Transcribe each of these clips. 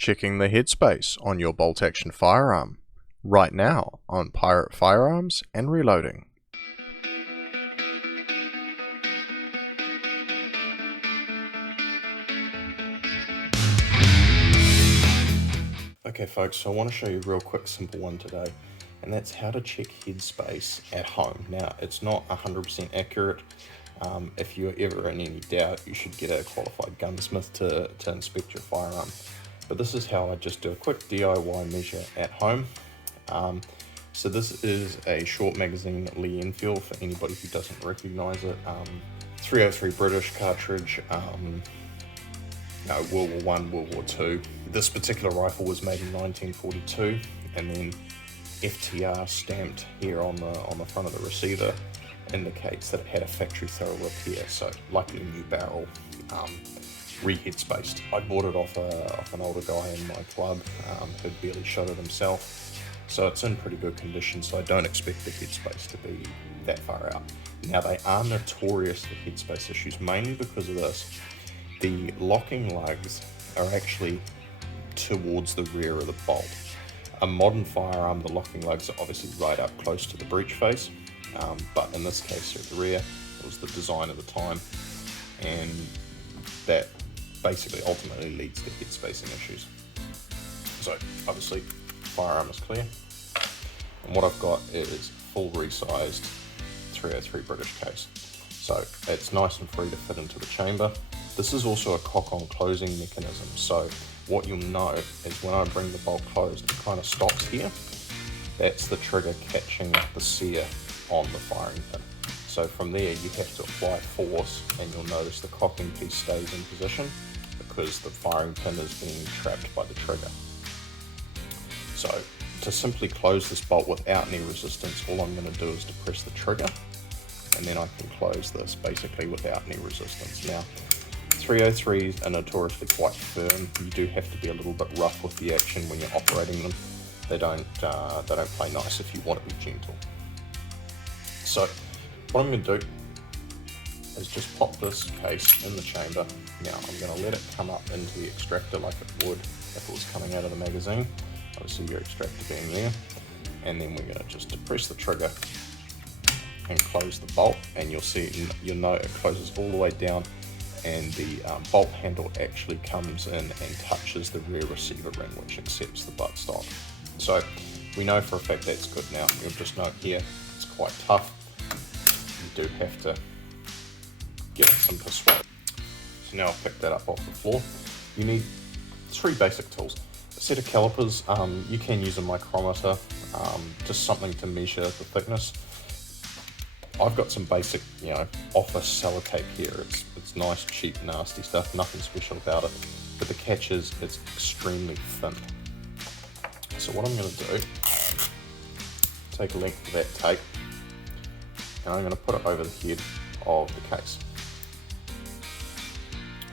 checking the headspace on your bolt action firearm right now on Pirate Firearms and Reloading. Okay folks, so I want to show you a real quick simple one today, and that's how to check headspace at home. Now it's not 100% accurate. If you're ever in any doubt, you should get a qualified gunsmith to inspect your firearm. But this is how I just do a quick DIY measure at home. So this is a short magazine Lee Enfield for anybody who doesn't recognize it. 303 British cartridge, World War I, World War II. This particular rifle was made in 1942, and then FTR stamped here on the front of the receiver indicates that it had a factory thorough repair, so likely a new barrel, re-headspaced. I bought it off an older guy in my club who'd barely shot it himself, so it's in pretty good condition, so I don't expect the headspace to be that far out. Now they are notorious for headspace issues, mainly because of this. The locking lugs are actually towards the rear of the bolt. A modern firearm, the locking lugs are obviously right up close to the breech face, but in this case they're at the rear. It was the design of the time, and that basically ultimately leads to head spacing issues. So obviously firearm is clear, and what I've got is full resized 303 British case. So it's nice and free to fit into the chamber. This is also a cock-on closing mechanism, so what you'll know is when I bring the bolt closed, it kind of stops here. That's the trigger catching the sear on the firing pin. So from there you have to apply force, and you'll notice the cocking piece stays in position because the firing pin is being trapped by the trigger. So to simply close this bolt without any resistance, all I'm going to do is to press the trigger, and then I can close this basically without any resistance. Now 303s are notoriously quite firm. You do have to be a little bit rough with the action when you're operating them. They don't play nice if you want to be gentle. So what I'm going to do is just pop this case in the chamber. Now I'm going to let it come up into the extractor like it would if it was coming out of the magazine. Obviously your extractor being there. And then we're going to just depress the trigger and close the bolt, and you'll know it closes all the way down, and the bolt handle actually comes in and touches the rear receiver ring, which accepts the buttstock. So we know for a fact that's good. Now you'll just note here it's quite tough. You do have to give it some persuasion. So now I've picked that up off the floor. You need 3 basic tools. A set of calipers. You can use a micrometer, just something to measure the thickness. I've got some basic, office sellotape here. It's nice, cheap, nasty stuff, nothing special about it. But the catch is it's extremely thin. So what I'm going to do, take a length of that tape, and I'm going to put it over the head of the case.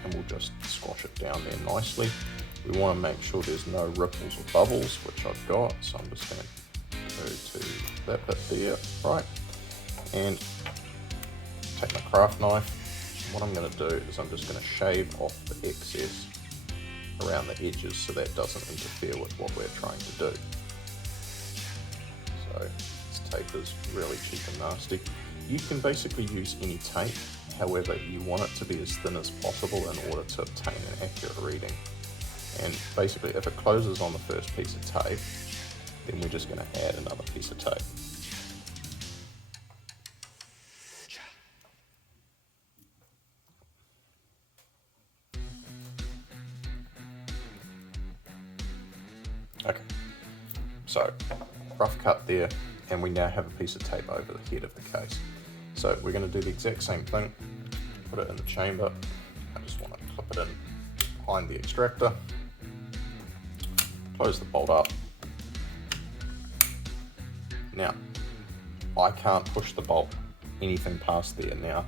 And we'll just squash it down there nicely. We want to make sure there's no ripples or bubbles, which I've got. So I'm just going to go to that bit there, right? And take my craft knife. What I'm going to do is I'm just going to shave off the excess around the edges so that doesn't interfere with what we're trying to do. So this tape is really cheap and nasty. You can basically use any tape, however you want it to be as thin as possible in order to obtain an accurate reading. And basically if it closes on the first piece of tape, then we're just going to add another piece of tape. Okay, so rough cut there, and we now have a piece of tape over the head of the case. So we're going to do the exact same thing, put it in the chamber. I just want to clip it in behind the extractor, close the bolt up. Now, I can't push the bolt anything past there now.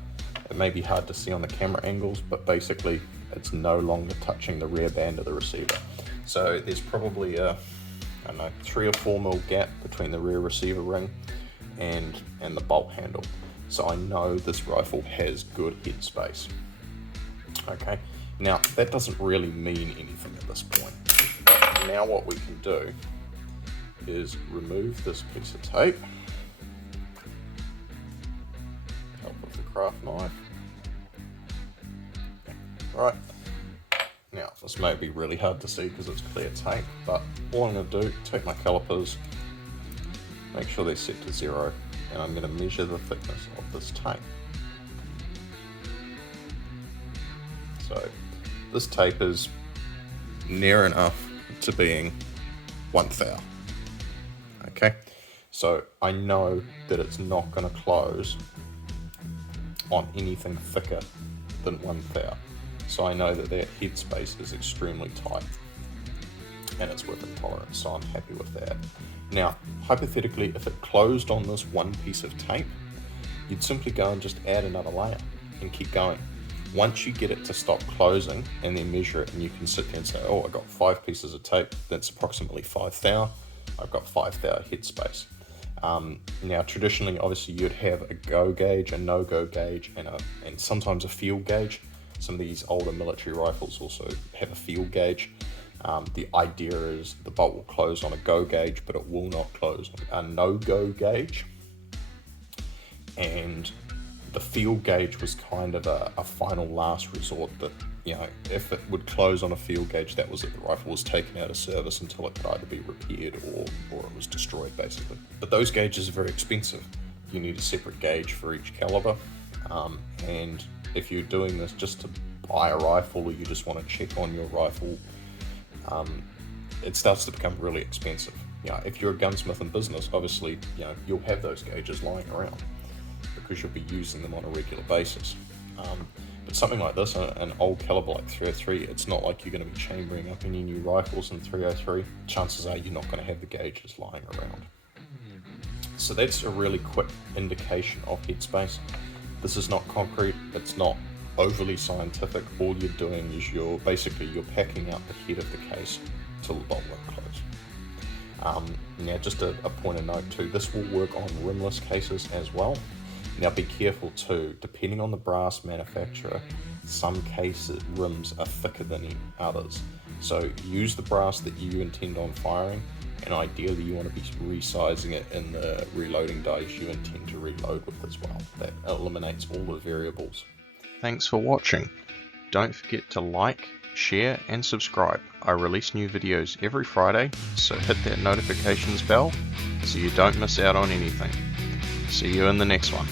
It may be hard to see on the camera angles, but basically it's no longer touching the rear band of the receiver. So there's probably a 3 or 4 mil gap between the rear receiver ring and the bolt handle. So I know this rifle has good head space. Okay, now that doesn't really mean anything at this point. now what we can do is remove this piece of tape, help with the craft knife. Right, now this may be really hard to see because it's clear tape, but all I'm going to do, take my calipers, make sure they're set to 0, and I'm going to measure the thickness of this tape. So this tape is near enough to being 1 thou. Okay, so I know that it's not going to close on anything thicker than 1 thou. So I know that HeadSpace is extremely tight and it's within tolerance, so I'm happy with that. Now, hypothetically, if it closed on this one piece of tape, you'd simply go and just add another layer and keep going. Once you get it to stop closing and then measure it, and you can sit there and say, oh, I've got 5 pieces of tape, that's approximately 5 thou, I've got 5 thou HeadSpace. Now, traditionally, obviously, you'd have a go gauge, a no-go gauge, and sometimes a field gauge. Some of these older military rifles also have a field gauge. The idea is the bolt will close on a go gauge, but it will not close on a no-go gauge. And the field gauge was kind of a final last resort that, you know, if it would close on a field gauge, that was it. The rifle was taken out of service until it could either be repaired or it was destroyed, basically. But those gauges are very expensive. You need a separate gauge for each caliber. And if you're doing this just to buy a rifle, or you just want to check on your rifle, it starts to become really expensive. You know, if you're a gunsmith in business, obviously, you know, you'll have those gauges lying around because you'll be using them on a regular basis. But something like this, an old caliber like 303, it's not like you're going to be chambering up any new rifles in 303. Chances are you're not going to have the gauges lying around. So that's a really quick indication of HeadSpace. This is not concrete, it's not overly scientific. All you're doing is you're packing out the head of the case till the bolt won't close. Now, just a point of note too, this will work on rimless cases as well. Now be careful too, depending on the brass manufacturer, some cases rims are thicker than others. So use the brass that you intend on firing, and ideally you want to be resizing it in the reloading dies you intend to reload with as well. That eliminates all the variables. Thanks for watching. Don't forget to like, share and subscribe. I release new videos every Friday, so hit that notifications bell so you don't miss out on anything. See you in the next one.